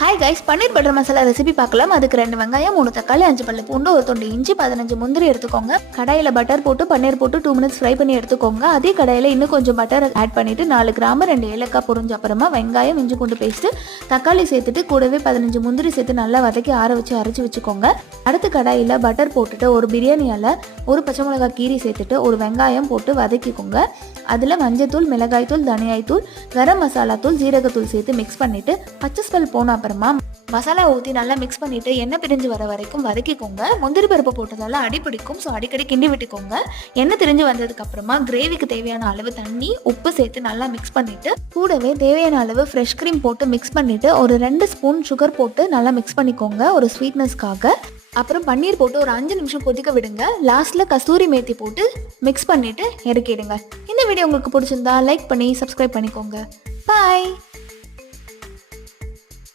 Hi guys, பன்னீர் butter masala recipe பார்க்கலாம். அதுக்கு 2 வெங்காயம், 3 தக்காளி, 5 பல்லு பூண்டு, ஒரு துண்டு இஞ்சி, 15 முந்திரி எடுத்துக்கோங்க. கடாயில் பட்டர் போட்டு பன்னீர் போட்டு 2 மினிட்ஸ் ஃப்ரை பண்ணி எடுத்துக்கோங்க. அதே கடாயில் இன்னும் கொஞ்சம் பட்டர் ஆட் பண்ணிவிட்டு 4 கிராம்பு 2 ஏலக்காய் பொரிஞ்ச அப்புறமா வெங்காயம், இஞ்சி பூண்டு பேஸ்ட்டு, தக்காளி சேர்த்துட்டு கூடவே 15 முந்திரி சேர்த்து நல்லா வதக்கி ஆற வச்சு அரைச்சி வச்சுக்கோங்க. அடுத்து கடாயில் பட்டர் போட்டுட்டு ஒரு பிரியாணி இலை, ஒரு பச்சை மிளகாய் கீரி சேர்த்துட்டு ஒரு வெங்காயம் போட்டு வதக்கிக்கோங்க. அதில் மஞ்சத்தூள், மிளகாய்த்தூள், தனியாய்த்தூள், கரம் மசாலா தூள், ஜீரகத்தூள் சேர்த்து மிக்ஸ் பண்ணிவிட்டு பச்சை ஸ்மெல் போன அப்புறமா மசாலா ஊற்றி நல்லா மிக்ஸ் பண்ணிவிட்டு எண்ணெய் பிரிஞ்சு வர வரைக்கும் வதக்கிக்கோங்க. முந்திரி பருப்பு போட்டதால் அடிப்பிடிக்கும், ஸோ அடிக்கடி கிண்டி விட்டுக்கோங்க. எண்ணெய் திரிஞ்சு வந்ததுக்கப்புறமா கிரேவிக்கு தேவையான அளவு தண்ணி, உப்பு சேர்த்து நல்லா மிக்ஸ் பண்ணிவிட்டு கூடவே தேவையான அளவு ஃப்ரெஷ் க்ரீம் போட்டு மிக்ஸ் பண்ணிவிட்டு ஒரு 2 ஸ்பூன் சுகர் போட்டு நல்லா மிக்ஸ் பண்ணிக்கோங்க ஒரு ஸ்வீட்னஸ்க்காக. அப்புறம் பன்னீர் போட்டு ஒரு 5 நிமிஷம் கொதிக்க விடுங்க. லாஸ்ட்டில் கஸ்தூரி மேத்தி போட்டு மிக்ஸ் பண்ணிவிட்டு இறக்கிடுங்க. இந்த வீடியோ உங்களுக்கு பிடிச்சிருந்தா லைக் பண்ணி சப்ஸ்கிரைப் பண்ணிக்கோங்க. பாய்.